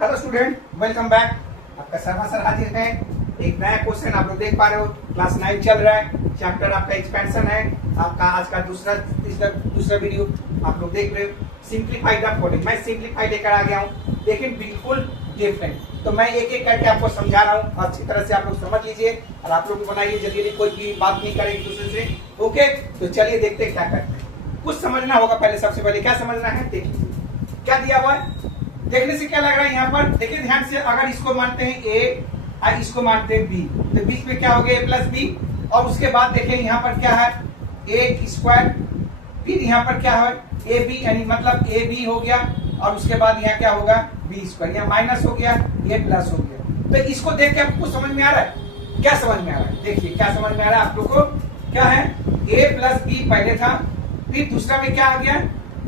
Hello student, welcome back. आपका Sharma sir हाजिर है। एक नया क्वेश्चन आप लोग देख पा रहे हो, क्लास 9 चल रहा है, चैप्टर आपका एक्सपेंशन है। आपका आज का दूसरा वीडियो आप लोग देख रहे हो, सिंप्लीफाइड द फॉलोइंग। मैं सिंप्लीफाई लेकर आ गया हूँ, लेकिन बिल्कुल डिफरेंट। तो मैं एक एक करके आपको समझा रहा हूँ, अच्छी तरह से आप लोग समझ लीजिए और आप लोग बनाइए, जल्दी कोई भी बात नहीं करे एक दूसरे से। ओके, तो चलिए देखते हैं क्या करते हैं। कुछ समझना होगा पहले, सबसे पहले क्या समझना है देखिए क्या दिया हुआ है। देखने से क्या लग रहा है यहाँ पर, देखिए ध्यान से, अगर इसको मानते हैं ए और इसको मानते हैं बी, तो बीच में क्या हो गया ए प्लस बी। और उसके बाद देखिए यहाँ पर क्या है ए स्क्वायर, फिर यहाँ पर क्या है ए बी, यानी मतलब ए बी हो गया, और उसके बाद यहाँ क्या होगा बी स्क्वायर, यहाँ माइनस हो गया, ये प्लस हो गया। तो इसको देख के आपको समझ में आ रहा है, क्या समझ में आ रहा है, देखिए क्या समझ में आ रहा है आप लोग को। क्या है ए प्लस बी पहले था, फिर दूसरा में क्या आ गया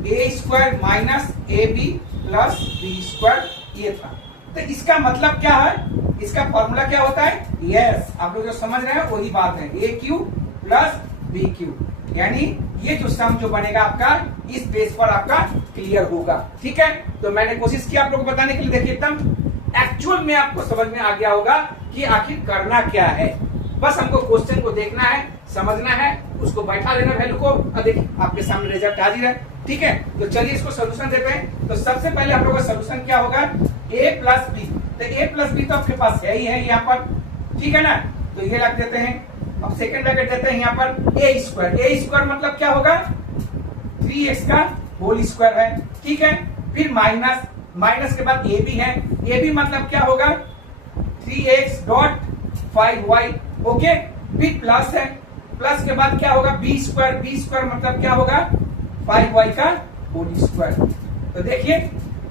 A square minus A B plus B square, ये था। तो इसका मतलब क्या है, इसका फॉर्मूला क्या होता है, यस आप लोग जो समझ रहे हैं वही बात है, ए क्यू प्लस बी क्यू, यानी ये जो सम जो बनेगा आपका इस बेस पर आपका क्लियर होगा। ठीक है, तो मैंने कोशिश की आप लोग को बताने के लिए, देखिए एकदम एक्चुअल में आपको समझ में आ गया होगा कि आखिर करना क्या है। बस हमको क्वेश्चन को देखना है, समझना है, उसको बैठा लेना वैल्यू को, और देखिए आपके सामने रिजल्ट हाजिर है। ठीक है, तो चलिए इसको सोल्यूशन देते हैं। तो सबसे पहले आप लोगों का सोल्यूशन क्या होगा, a प्लस बी। तो a प्लस बी तो आपके पास है ही है यहाँ पर, ठीक है ना, तो ये रख देते हैं। अब सेकंड ब्रैकेट देते हैं यहाँ पर ए स्क्वायर मतलब क्या होगा 3x का होल स्क्वायर है। ठीक है, फिर माइनस के बाद ए बी है, ए बी मतलब क्या होगा 3x डॉट 5y। ओके, फिर प्लस है, प्लस के बाद क्या होगा बी स्क्वायर मतलब क्या होगा 5y का होल स्क्वायर। तो देखिए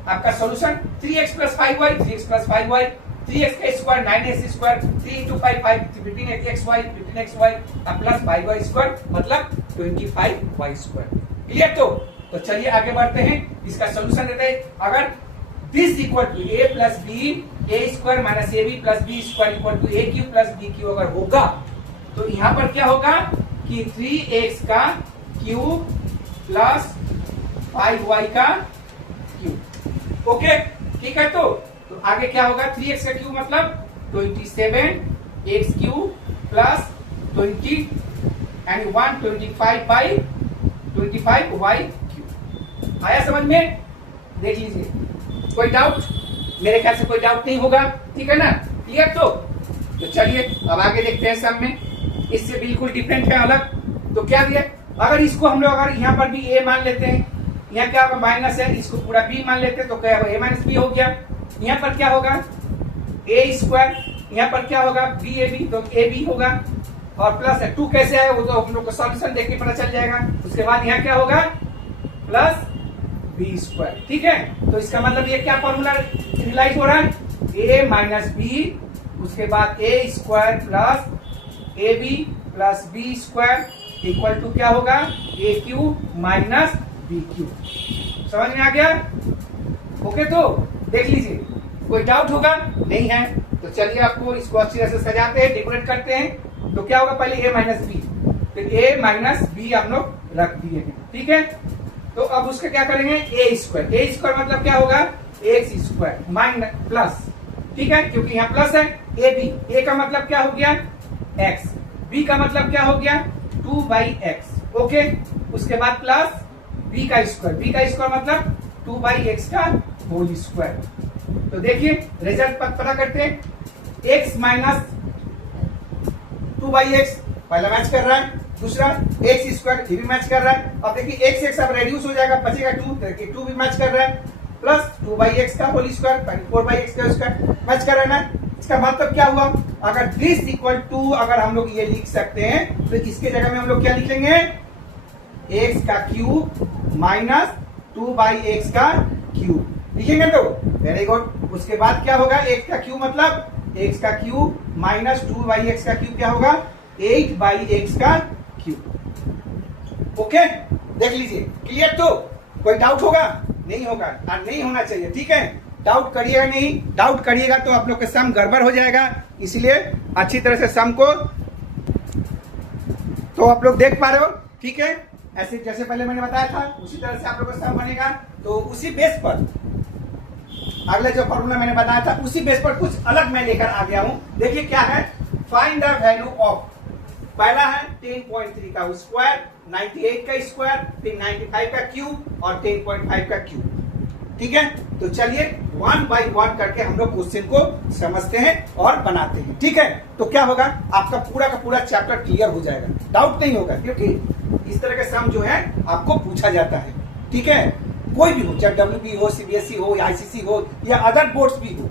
आपका solution 3x plus 5y, 3x plus 5y, 3x का square 9x square, 3 into 5 15xy plus 5y square मतलब 25y स्क्वायर। क्लियर? तो चलिए आगे बढ़ते हैं, इसका सॉल्यूशन देते हैं। अगर this equal to a plus b, a square minus A B plus B square equal to a cube plus B cube अगर होगा, तो यहाँ पर क्या होगा कि 3x का क्यूब प्लस 5y का क्यूब। ओके, ठीक है, तो आगे क्या होगा 3x का क्यूब मतलब 27x cube plus 20 and 125 by 25y cube. आया समझ में? देख लीजिए, कोई डाउट? मेरे ख्याल से कोई डाउट नहीं होगा, ठीक है ना, क्लियर? तो चलिए अब आगे देखते हैं। सब में इससे बिल्कुल डिफरेंट है, अलग। तो क्या दिया, अगर इसको हम लोग अगर यहाँ पर भी a मान लेते हैं, यहाँ क्या होगा माइनस है, इसको पूरा b मान लेते हैं, तो क्या होगा a माइनस बी हो गया। यहाँ पर क्या होगा a स्क्वायर, यहाँ पर क्या होगा बी ए बी, तो ए बी होगा, और प्लस है 2 कैसे है वो तो हम लोग को सॉल्यूशन देख के पता चल जाएगा। उसके बाद यहाँ क्या होगा प्लस बी स्क्वायर। ठीक है, तो इसका मतलब ये क्या फॉर्मूला रियलाइज हो रहा है, a माइनस बी, उसके बाद a square plus a B plus B square equal to क्या होगा a cube minus b cube. समझ में आ गया? ओके, तो देख लीजिए, कोई डाउट होगा? नहीं है, तो चलिए आपको इसको अच्छी तरह से सजाते हैं, डेकोरेट करते हैं। तो क्या होगा पहले a माइनस बी, तो a माइनस बी हम लोग रख दिए हैं। ठीक है, तो अब उसका क्या करेंगे ए स्क्वायर मतलब क्या होगा एक्स स्क्वायर माइनस प्लस, ठीक है, क्योंकि यहाँ प्लस है। ए बी, ए का मतलब क्या हो गया एक्स, बी का मतलब क्या हो गया 2/x। ओके, उसके बाद प्लस बी का स्क्वायर मतलब 2/x का होल स्क्वायर। तो देखिए रिजल्ट पता करते हैं, x माइनस 2/x पहला मैच कर रहा है, दूसरा x स्क्वायर ये भी मैच कर रहा है। अब देखिए x अब रेड्यूस हो जाएगा, बचेगा 2, देखिए 2 भी मैच कर रहा है, प्लस 2/x का होल स्क्वायर 4/x का स्क्वायर मैच कर रहा है। इसका मतलब क्या हुआ, अगर दिस इक्वल टू अगर हम लोग ये लिख सकते हैं, तो इसके जगह में हम लोग क्या लिख लेंगे x का क्यूब माइनस 2/x का क्यूब लिखेंगे। तो वेरी गुड। उसके बाद क्या होगा x का क्यूब मतलब x का क्यूब माइनस 2/x का क्यूब क्या होगा 8/x का क्यूब। ओके, देख लीजिए, क्लियर? तो कोई डाउट होगा? नहीं होगा, नहीं होना चाहिए। ठीक है, डाउट करिएगा नहीं, डाउट करिएगा तो आप लोग का सम गड़बड़ हो जाएगा, इसलिए अच्छी तरह से सम को तो आप लोग देख पा रहे हो। ठीक है, ऐसे जैसे पहले मैंने बताया था उसी तरह से आप लोगों का सम बनेगा। तो उसी बेस पर अगला जो फॉर्मूला मैंने बताया था उसी बेस पर कुछ अलग मैं लेकर आ गया हूं। देखिए क्या है, फाइंड द वैल्यू ऑफ, पहला है 10.3 का स्क्वायर, 98 का स्क्वायर, फिर 95 का क्यूब और 10.5 का क्यूब। ठीक है, तो चलिए वन बाय वन करके हम लोग क्वेश्चन को समझते हैं और बनाते हैं। ठीक है, तो क्या होगा, आपका पूरा का पूरा चैप्टर क्लियर हो जाएगा, डाउट नहीं होगा, क्योंकि इस तरह के सम जो है आपको पूछा जाता है। ठीक है, कोई भी हो, चाहे WB हो, CBSE हो, या ICC हो, या अदर बोर्ड्स भी हो,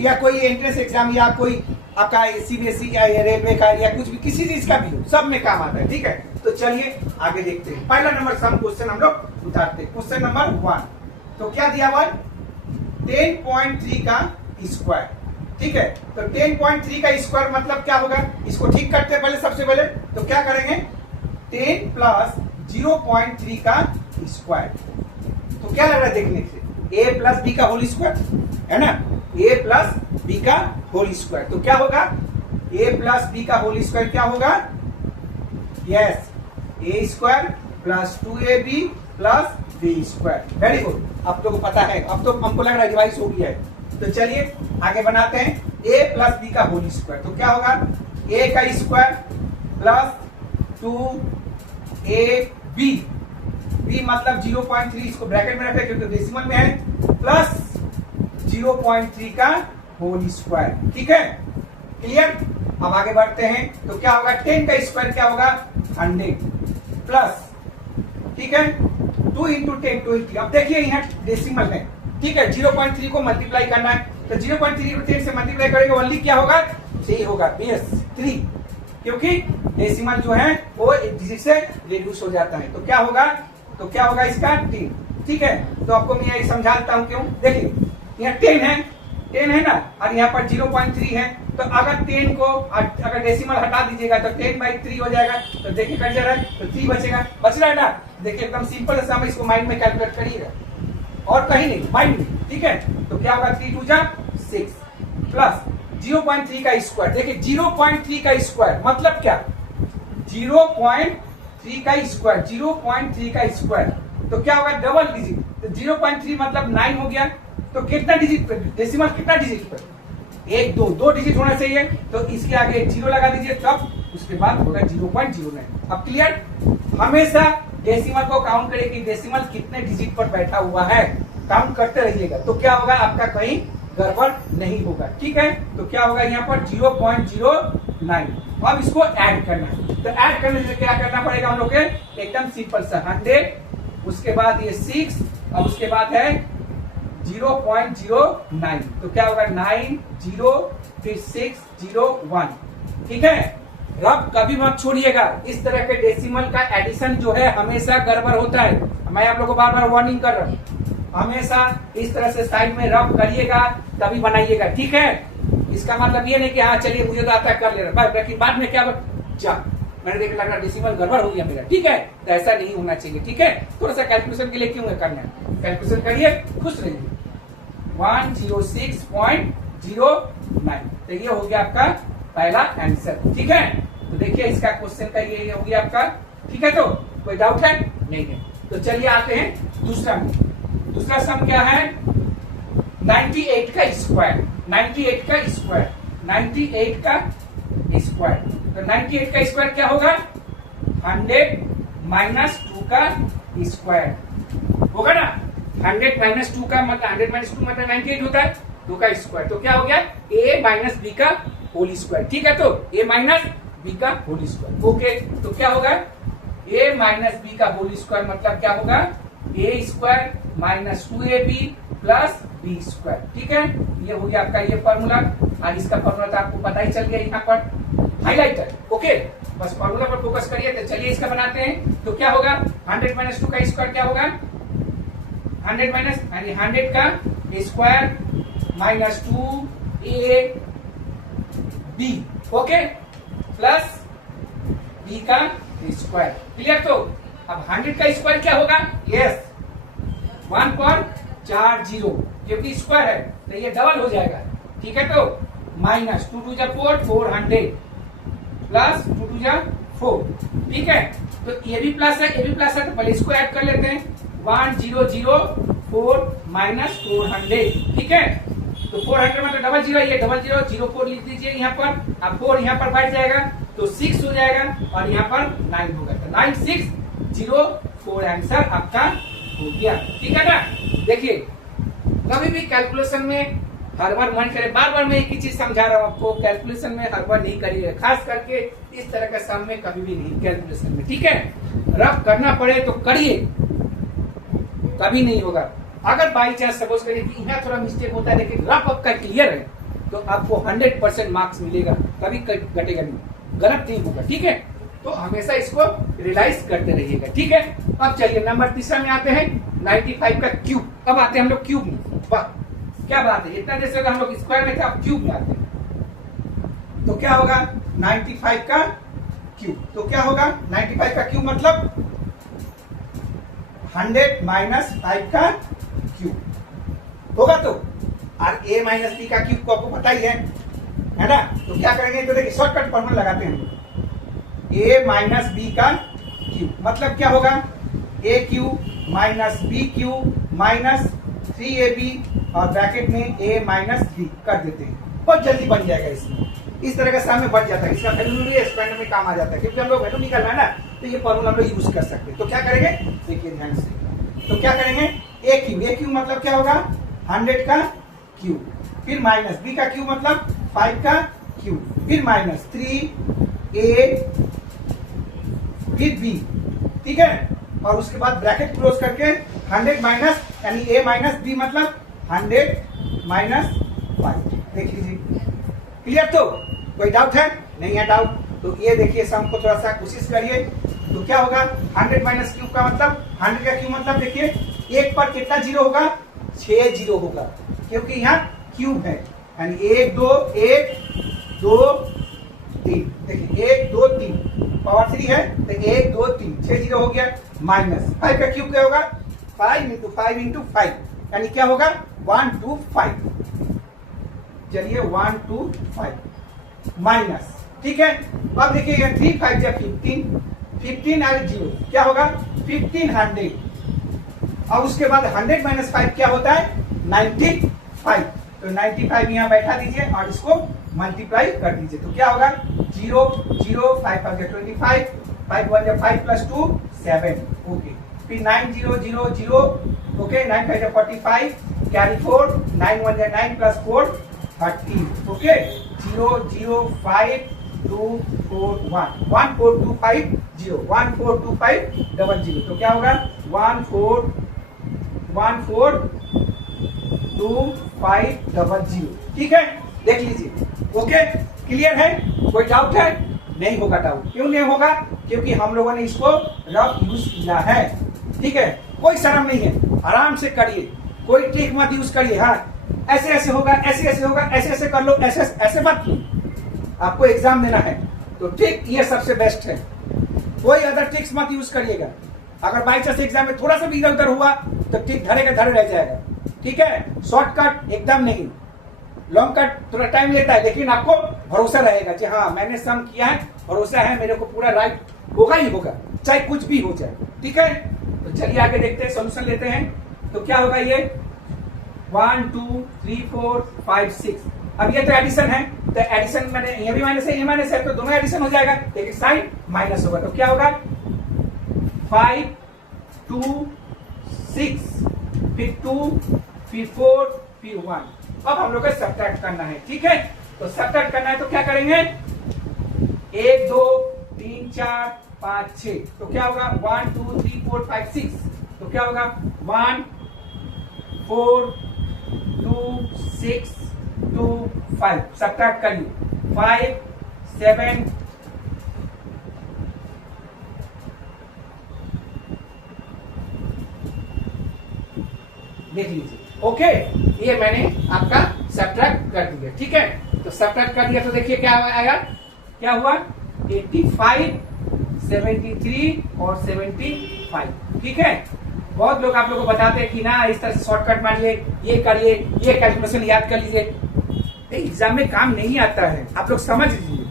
या कोई एंट्रेंस एग्जाम, या कोई आपका CBSE या रेलवे का, या कुछ भी किसी चीज का भी हो, सब में काम आता है। ठीक है, तो चलिए आगे देखते हैं। पहला नंबर सम क्वेश्चन हम लोग उतारते हैं। क्वेश्चन नंबर 1, तो क्या दिया हुआ, 10.3 का स्क्वायर। ठीक है, तो 10.3 का स्क्वायर मतलब क्या होगा, इसको ठीक करते हैं पहले। सबसे पहले तो क्या करेंगे, 10 प्लस 0.3 का स्क्वायर। तो क्या लग रहा है देखने से, a प्लस बी का होल स्क्वायर है ना, a प्लस बी का होल स्क्वायर। तो क्या होगा, a प्लस बी का होल स्क्वायर क्या होगा, yes, a square plus 2ab plus B square. Very good, अब तो पता है, अब तो हमको लग रहा है रिवाइज हो गया है। तो चलिए आगे बनाते हैं, a प्लस बी का होल स्क्वायर। तो क्या होगा, a का स्क्वायर प्लस 2ab, b मतलब 0.3, इसको ब्रैकेट में रखें क्योंकि डेसिमल में है, प्लस 0.3 का होल स्क्वायर। ठीक है, क्लियर। अब आगे बढ़ते हैं, तो क्या होगा, 10 का स्क्वायर क्या होगा, 100 प्लस, ठीक है, 2 इंटू 10 20। अब देखिए यहाँ डेसिमल है, ठीक है, 0.3 को मल्टीप्लाई करना है, तो 0.3 को 10 से मल्टीप्लाई करेंगे, ओनली क्या होगा, 3 होगा, बेस 3, क्योंकि डेसिमल जो है वो एक डिजिट से रिड्यूस हो जाता है। तो क्या होगा, तो क्या होगा इसका 10। ठीक है, तो आपको मैं यही समझा देता हूँ क्यों। देखिए यहाँ 10 है ना, और यहाँ पर 0.3 है, तो अगर 10 को अगर डेसिमल हटा दीजिएगा तो 10/3 हो जाएगा। तो देखिए कट जा रहा है, तो 3 बचेगा, बच रहा है ना। देखिए एकदम सिंपल है, हम इसको माइंड में कैलकुलेट करिएगा, और कहीं नहीं, माइंड में। ठीक है, तो क्या होगा, 3 2 जा 6 प्लस 0.3 का स्क्वायर। देखिए 0.3 का स्क्वायर मतलब क्या, 0.3 का स्क्वायर, 0.3 का स्क्वायर, तो क्या होगा, डबल डिजिट। तो 0.3 मतलब 9 हो गया, तो कितना डिजिट पे, डेसिमल कितना डिजिट पे, 1 2 डिजिट होना चाहिए। तो इसके आगे 0 लगा दीजिए, तब उसके बाद होगा 0.09। अब क्लियर, हमेशा डेसिमल को काउंट करें कि डेसिमल कितने डिजिट पर बैठा हुआ है, काउंट करते रहिएगा, तो क्या होगा, आपका कहीं गड़बड़ नहीं होगा। ठीक है, तो क्या होगा यहाँ पर 0.09। अब इसको ऐड करना है, तो ऐड करने से क्या करना पड़ेगा हम लोग के, एकदम सिंपल सा 100, उसके बाद ये 6, और उसके बाद है 0.09, तो क्या होगा 9 0 फिर 6 0 1। ठीक है, रब कभी मत छोड़िएगा, इस तरह के डेसिमल का एडिशन जो है हमेशा गड़बड़ होता है। मैं आप लोग को बार बार वार्निंग कर रहा हूँ, हमेशा इस तरह से साइड में रब करिएगा तभी बनाइएगा। ठीक है, इसका मतलब ये नहीं कि हाँ चलिए मुझे तो आता है कर ले रहा, लेकिन बाद में क्या जा मैंने देख लगा डेसिमल गड़बड़ हो गया मेरा। ठीक है, तो ऐसा नहीं होना चाहिए। ठीक है, थोड़ा सा कैलकुलेशन के लिए क्यों है करना है, कैलकुलेशन करिए, खुश रहिए। 106.09, तो ये हो गया आपका पहला आंसर। ठीक है, तो देखिए इसका क्वेश्चन का ये हो गया आपका। ठीक है, तो कोई डाउट है, नहीं है। तो चलिए आते हैं दूसरा में। दूसरा सम क्या है, 98 का स्क्वायर, 98 का स्क्वायर, 98 का स्क्वायर। तो 98 का स्क्वायर क्या होगा, 100 माइनस 2 का स्क्वायर होगा ना। 100 माइनस 2 का मतलब 100 माइनस 2 मतलब 98 होता है, 2 का स्क्वायर। तो क्या हो गया, a माइनस बी का होल स्क्वायर। ठीक है, तो a माइनस बी का होल स्क्वायर। ओके, तो क्या होगा, a माइनस बी का होल स्क्वायर मतलब क्या होगा, a square minus 2ab plus B square. ठीक है, ये हो गया आपका ये फॉर्मूला, और इसका फॉर्मूला तो आपको पता ही चल गया यहाँ पर हाईलाइटर। ओके, बस फॉर्मूला पर फोकस करिए। तो चलिए इसका बनाते हैं। तो क्या होगा, 100 माइनस 2 का स्क्वायर क्या होगा, 100 माइनस 100 का square minus 2ab, okay, plus B का स्क्वायर। क्लियर। तो अब 100 का स्क्वायर क्या होगा, यस 1.40, क्योंकि स्क्वायर है तो ये डबल हो जाएगा। ठीक है, तो माइनस 2 2 जा 4 400 प्लस 2 2 जा 4। ठीक है, तो ये भी प्लस है, ये भी प्लस है, तो पहले इसको ऐड कर लेते हैं। 1004 4 माइनस 400, ठीक है। तो 400 मतलब डबल जीरो, ये डबल जीरो 04 लिख दीजिए यहाँ पर। अब 4 यहाँ पर बैठ जाएगा तो 6 हो जाएगा और यहाँ पर 9 होगा, तो 9604 आंसर आपका हो गया, ठीक है ना। देखिए कभी भी कैलकुलेशन में हर बार मन करे, बार बार मैं एक ही चीज समझा रहा हूँ आपको, कैलकुलेशन में हर बार नहीं करिए, खास करके इस तरह का सम में कभी भी नहीं कैलकुलेशन में, ठीक है। रफ करना पड़े तो करिए, कभी नहीं होगा। अगर बाई चांस सपोज करिए कि यहाँ थोड़ा मिस्टेक होता है लेकिन रफ आपका क्लियर है तो आपको 100% मार्क्स मिलेगा, कभी घटेगा नहीं, गलत नहीं होगा, ठीक है। तो हमेशा इसको रियलाइज करते रहिएगा, ठीक है। अब चलिए नंबर तीसरा में आते हैं, 95 का क्यूब। अब आते हैं हम लोग क्यूब में, वाह क्या बात है, इतना जैसे हम लोग स्क्वायर में थे अब क्यूब में आते हैं। तो क्या होगा 95 का क्यूब, तो क्या होगा 95 का क्यूब मतलब 100 माइनस 5 का क्यूब होगा। तो और a माइनस बी का क्यूब को आपको पता ही है ना। तो क्या करेंगे, तो देखिए शॉर्टकट फॉर्मूला लगाते हैं, a माइनस बी का क्यूब मतलब क्या होगा a cube minus b cube minus 3ab और ब्रैकेट में a माइनस बी कर देते हैं, बहुत जल्दी बन जाएगा। इसमें इस तरह का सामने बढ़ जाता है, इसका वैल्यू भी एक्सपेंड में काम आ जाता है, क्योंकि हम लोग वैल्यू निकालना है ना, तो ये फॉर्मूला हम लोग यूज कर सकते हैं। तो क्या करेंगे, देखिए ध्यान से, तो क्या करेंगे a क्यूब मतलब क्या होगा 100 का क्यूब, फिर माइनस b का क्यूब मतलब 5 का क्यूब, फिर माइनस 3a फिर b, ठीक है। और उसके बाद ब्रैकेट क्लोज करके 100 माइनस यानी a माइनस b मतलब 100 माइनस 5, देख लीजिए। क्लियर, तो कोई डाउट है, नहीं है डाउट, तो ये देखिए सम को थोड़ा सा कोशिश करिए। तो क्या होगा 100 माइनस क्यूब का मतलब 100 का क्यूब मतलब देखिए एक पर कितना जीरो होगा, 6 जीरो होगा, क्योंकि यहाँ क्यूब है, यानी 1 2 1 2 3, देखिए 1 2 3 पावर 3 है तो 1 2 3 6 जीरो हो गया। माइनस 5 का क्यूब क्या होगा 5 इंटू 5 इंटू 5, यानी क्या होगा 125, चलिए 125 माइनस, ठीक है। अब देखिए 3 5 या 15 और 0 क्या होगा 1500, और उसके बाद 100 माइनस 5 क्या होता है 95, तो 95 यहाँ बैठा दीजिए और इसको मल्टीप्लाई कर दीजिए, तो क्या होगा 0 0 5 5 25 5 1 5 प्लस 2 7, ओके। फिर 9 0 0 0, ओके, 9 5 45 कैरी 4, 9 1 9 प्लस 4 30, ओके। 0 0 5 2 4 1 1 4 2 5 0 1 4 2 5 00, तो क्या होगा 1 4 2 5 00, ठीक है। देख लीजिए, ओके क्लियर है, कोई डाउट है, नहीं होगा डाउट, क्यों नहीं होगा, क्योंकि हम लोगों ने इसको रफ यूज किया है, ठीक है। कोई शर्म नहीं है, आराम से करिए, कोई ट्रिक मत यूज करिए, हाँ ऐसे ऐसे होगा ऐसे ऐसे होगा ऐसे ऐसे कर लो, ऐसे ऐसे मत, आपको एग्जाम देना है तो ट्रिक ये सबसे बेस्ट है, कोई अदर ट्रिक्स मत यूज करिएगा। अगर बाई चांस एग्जाम में थोड़ा सा भी इधर उधर हुआ तो ट्रिक धरे का धरे रह जाएगा, ठीक है। शॉर्टकट एकदम नहीं, लॉन्ग कट थोड़ा टाइम लेता है, लेकिन आपको भरोसा रहेगा कि हाँ मैंने सम किया है, भरोसा है मेरे को पूरा राइट होगा ही होगा, चाहे कुछ भी हो जाए, ठीक है। तो चलिए आगे देखते हैं, सॉल्यूशन लेते हैं। तो क्या होगा ये 1 2 3 4 5 6, अब ये तो एडिशन है, तो एडिशन मैंने ये भी माइनस है ये माइनस है, तो दोनों एडिशन हो जाएगा, लेकिन साइन माइनस होगा, तो क्या होगा 5 2 6 फिर 2 फिर 4 फिर 1। अब हम लोग को सब्ट्रैक्ट करना है, ठीक है। तो सब्ट्रैक्ट करना है तो क्या करेंगे 1 2 3 4 5 6, तो क्या होगा 1 2 3 4 5 6, तो क्या होगा 1 4 2 6 2 5, सब्ट्रैक्ट करिए 5 7 देख लीजिए, ओके। ये मैंने आपका सब्ट्रैक्ट कर दिया, ठीक है। तो सब्ट्रैक्ट कर दिया तो देखिए क्या आएगा, क्या हुआ 85 73 और 75, ठीक है। बहुत लोग आप लोग को बताते हैं कि ना इस तरह से शॉर्टकट मारिए, ये करिए, ये कैलकुलेशन याद कर लीजिए, एग्जाम में काम नहीं आता है, आप लोग समझ लीजिए,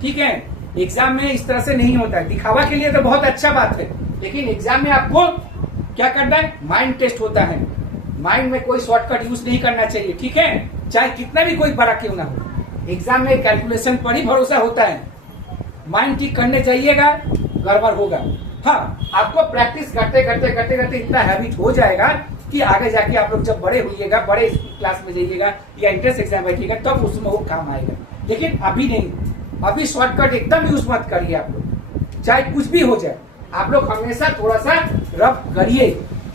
ठीक है। एग्जाम में इस तरह से नहीं होता है, दिखावा के लिए तो बहुत अच्छा बात है, लेकिन एग्जाम में आपको क्या करना है, माइंड टेस्ट होता है, माइंड में कोई शॉर्टकट यूज नहीं करना चाहिए, ठीक है, चाहे कितना भी कोई बड़ा क्यों ना हो। एग्जाम में कैलकुलेशन पर ही भरोसा होता है। माइंड ठीक करने जाइएगा, गड़बड़ होगा। हाँ, आपको प्रैक्टिस करते करते करते करते इतना हैबिट हो जाएगा कि आगे जाके आप लोग जब बड़े होइएगा, बड़े क्लास में जाइएगा या एंट्रेंस एग्जाम बैठिएगा, तब उसमें वो काम आएगा। लेकिन अभी नहीं, अभी शॉर्टकट एकदम यूज मत करिए आप लोग, चाहे कुछ भी हो जाए। आप लोग हमेशा थोड़ा सा रफ करिए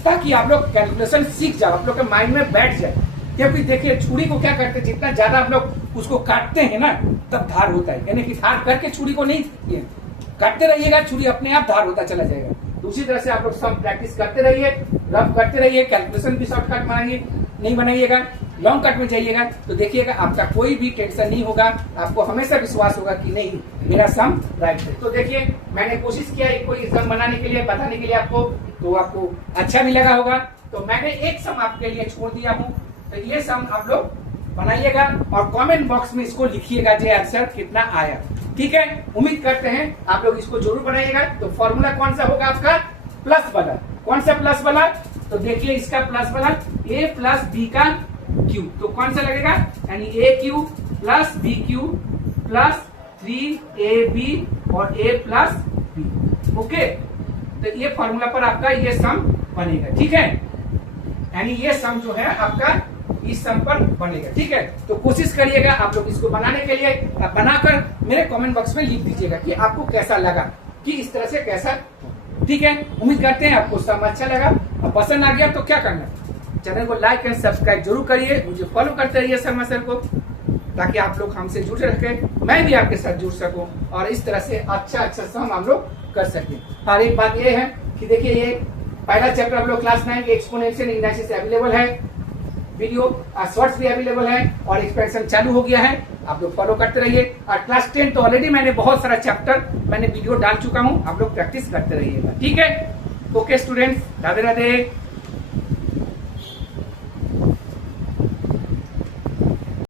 ताकि आप लोग कैलकुलेशन सीख जाओ, आप लोग के माइंड में बैठ जाए। क्योंकि देखिए छुरी को क्या करते हैं, जितना ज्यादा आप लोग उसको काटते हैं ना, तब धार होता है। यानी कि धार करके छुरी को नहीं काटते रहिएगा, छुरी अपने आप धार होता चला जाएगा। दूसरी तरह से आप लोग सब प्रैक्टिस करते रहिए, रफ करते रहिए, कैलकुलेशन भी शॉर्टकट बनाइए, नहीं बनाइएगा, लॉन्ग कट में जाइएगा तो देखिएगा आपका कोई भी टेंशन नहीं होगा। आपको हमेशा विश्वास होगा कि नहीं, मेरा सम राइट है। तो देखिए मैंने कोशिश किया एक कोई सम बनाने के लिए, बताने के लिए आपको, तो आपको अच्छा भी लगा होगा। तो मैंने एक सम आपके लिए छोड़ दिया हूँ, तो ये सम आप लोग बनाइएगा और कमेंट बॉक्स में इसको लिखिएगा जो आंसर कितना आया, ठीक है। उम्मीद करते हैं आप लोग इसको जरूर बनाइएगा। तो फॉर्मूला कौन सा होगा आपका, प्लस वाला। कौन सा प्लस वाला, तो देखिए इसका प्लस वाला a प्लस बी का क्यू, तो कौन सा लगेगा, यानी A cube plus B cube plus 3ab और a प्लस बी। ओके, तो ये फॉर्मूला पर आपका ये सम बनेगा, ठीक है। यानी ये सम जो है आपका इस सम पर बनेगा, ठीक है। तो कोशिश करिएगा आप लोग इसको बनाने के लिए, बनाकर मेरे कमेंट बॉक्स में लिख दीजिएगा कि आपको कैसा लगा, कि इस तरह से कैसा, ठीक है। उम्मीद करते हैं आपको सम अच्छा लगा। अब पसंद आ गया तो क्या करना, चैनल को लाइक एंड सब्सक्राइब जरूर करिए, मुझे फॉलो करते रहिए शर्मा सर को, ताकि आप लोग हमसे जुड़े रखें, मैं भी आपके साथ जुड़ सकूं और इस तरह से अच्छा अच्छा सम हम लोग कर सकें। और एक बात ये है कि देखिए ये पहला चैप्टर हम लोग क्लास 9 के एक्सपोनेंशियल एनालिसिस अवेलेबल है, वीडियो शॉर्ट्स भी अवेलेबल है और एक्सपेंशन चालू हो गया है, आप लोग फॉलो करते रहिए। और क्लास 10 तो ऑलरेडी मैंने बहुत सारा चैप्टर मैंने वीडियो डाल चुका हूं, आप लोग प्रैक्टिस करते रहिएगा, ठीक है। Okay students, Radhe Radhe.